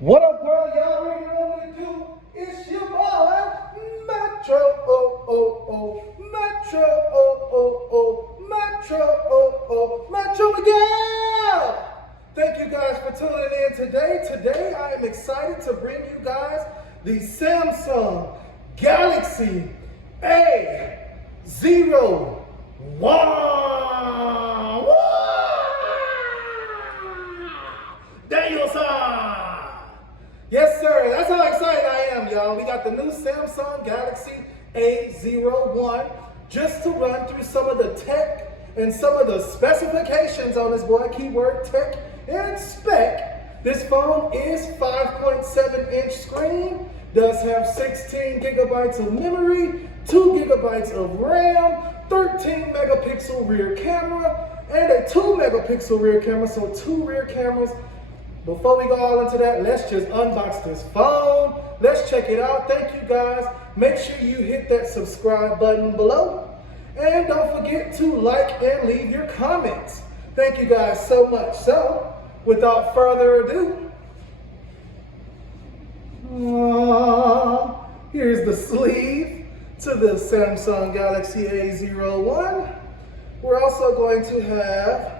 What up, world? Y'all already know what to do. It's your boy, Metro. Oh, oh, oh. Metro. Oh, oh, oh. Metro. Oh, oh. Metro Miguel. Thank you guys for tuning in today. Today, I am excited to bring you guys the Samsung Galaxy A01. Daniel-san. Yes, sir. That's how excited I am, y'all. We got the new Samsung Galaxy A01. Just to run through some of the tech and some of the specifications on this boy, keyword tech and spec. This phone is 5.7-inch screen, does have 16 gigabytes of memory, 2 gigabytes of RAM, 13 megapixel rear camera, and a 2 megapixel rear camera, so 2 rear cameras. Before we go all into that, let's just unbox this phone. Let's check it out. Thank you guys. Make sure you hit that subscribe button below. And don't forget to like and leave your comments. Thank you guys so much. So, without further ado, here's the sleeve to the Samsung Galaxy A01. We're also going to have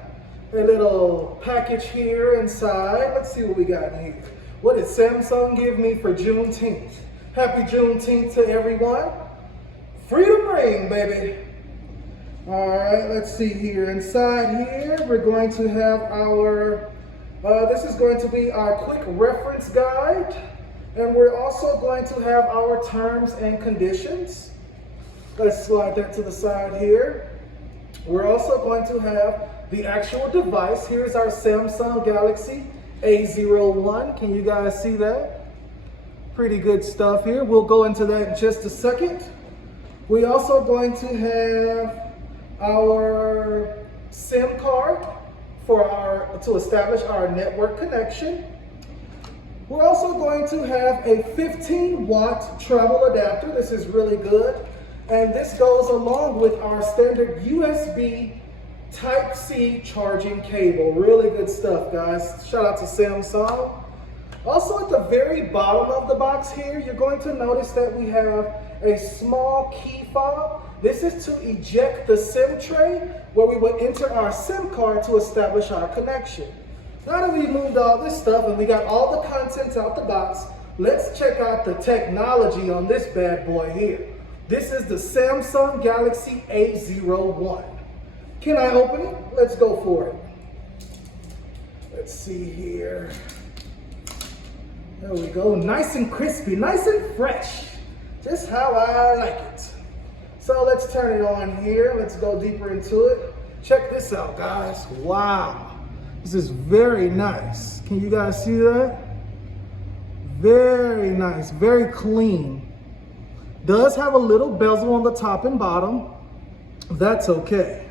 a little package here inside. Let's see what we got in here. What did Samsung give me for Juneteenth? Happy Juneteenth to everyone. Freedom ring, baby. All right, let's see here. Inside here, we're going to have our, this is going to be our quick reference guide. And we're also going to have our terms and conditions. Let's slide that to the side here. We're also going to have the actual device. Here's our Samsung Galaxy A01. Can you guys see that? Pretty good stuff here. We'll go into that in just a second. We're also going to have our SIM card to establish our network connection. We're also going to have a 15-watt travel adapter. This is really good. And this goes along with our standard USB Type-C charging cable. Really good stuff, guys. Shout out to Samsung. Also, at the very bottom of the box here, you're going to notice that we have a small key fob. This is to eject the SIM tray where we would enter our SIM card to establish our connection. Now that we've moved all this stuff and we got all the contents out the box, let's check out the technology on this bad boy here. This is the Samsung Galaxy A01. Can I open it? Let's go for it. Let's see here. There we go. Nice and crispy, nice and fresh. Just how I like it. So let's turn it on here. Let's go deeper into it. Check this out, guys. Wow. This is very nice. Can you guys see that? Very nice, very clean. Does have a little bezel on the top and bottom. That's okay.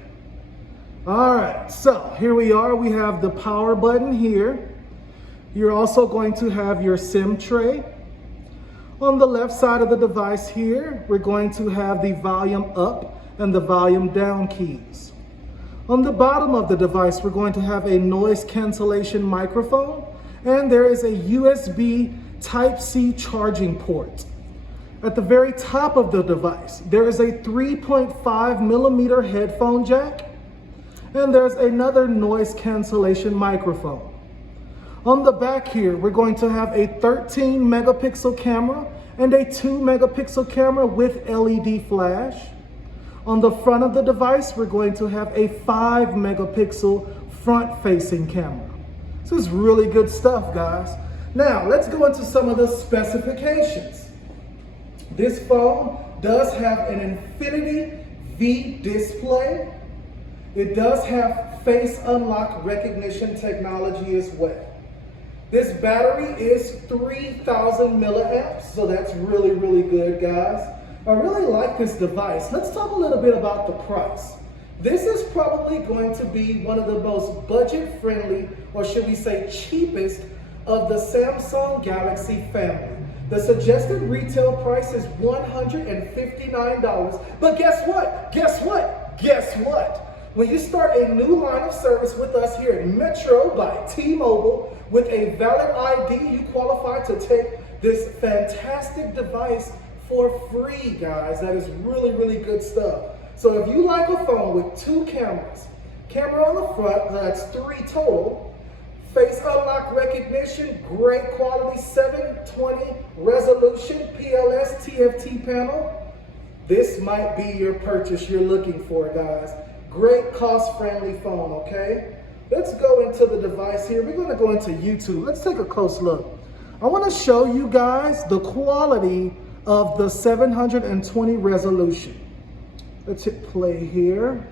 All right, so here we are. We have the power button here. You're also going to have your SIM tray. On the left side of the device here, we're going to have the volume up and the volume down keys. On the bottom of the device, we're going to have a noise cancellation microphone, and there is a USB Type-C charging port. At the very top of the device, there is a 3.5 millimeter headphone jack, and there's another noise cancellation microphone. On the back here, we're going to have a 13 megapixel camera and a 2 megapixel camera with LED flash. On the front of the device, we're going to have a 5 megapixel front-facing camera. This is really good stuff, guys. Now, let's go into some of the specifications. This phone does have an Infinity V display. It does have face unlock recognition technology as well. This battery is 3,000 milliamps, so that's really, really good, guys. I really like this device. Let's talk a little bit about the price. This is probably going to be one of the most budget-friendly, or should we say cheapest, of the Samsung Galaxy family. The suggested retail price is $159, but guess what? Guess what? Guess what? When you start a new line of service with us here at Metro by T-Mobile, With a valid ID, you qualify to take this fantastic device for free, guys. That is really, really good stuff. So if you like a phone with 2 cameras, camera on the front, that's 3 total, face unlock recognition, great quality, 720 resolution, PLS TFT panel, this might be your purchase you're looking for, guys. Great cost-friendly phone, okay? Let's go into the device here. We're going to go into YouTube. Let's take a close look. I want to show you guys the quality of the 720 resolution. Let's hit play here.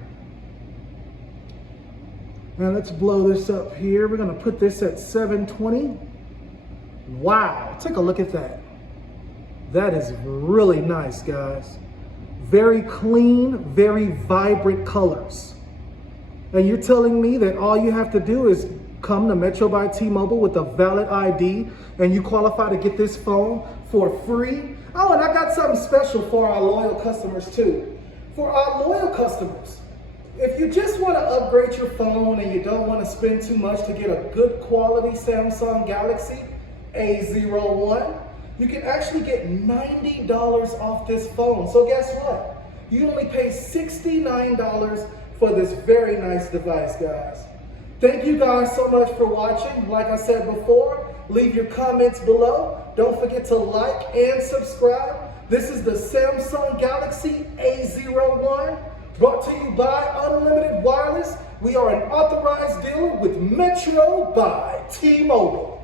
And let's blow this up here. We're going to put this at 720. Wow, take a look at that. That is really nice, guys. Very clean, very vibrant colors. And you're telling me that all you have to do is come to Metro by T-Mobile with a valid ID and you qualify to get this phone for free? Oh, and I got something special for our loyal customers too. For our loyal customers, if you just want to upgrade your phone and you don't want to spend too much to get a good quality Samsung Galaxy A01, you can actually get $90 off this phone. So guess what? You only pay $69 for this very nice device, guys. Thank you guys so much for watching. Like I said before, leave your comments below. Don't forget to like and subscribe. This is the Samsung Galaxy A01, brought to you by Unlimited Wireless. We are an authorized dealer with Metro by T-Mobile.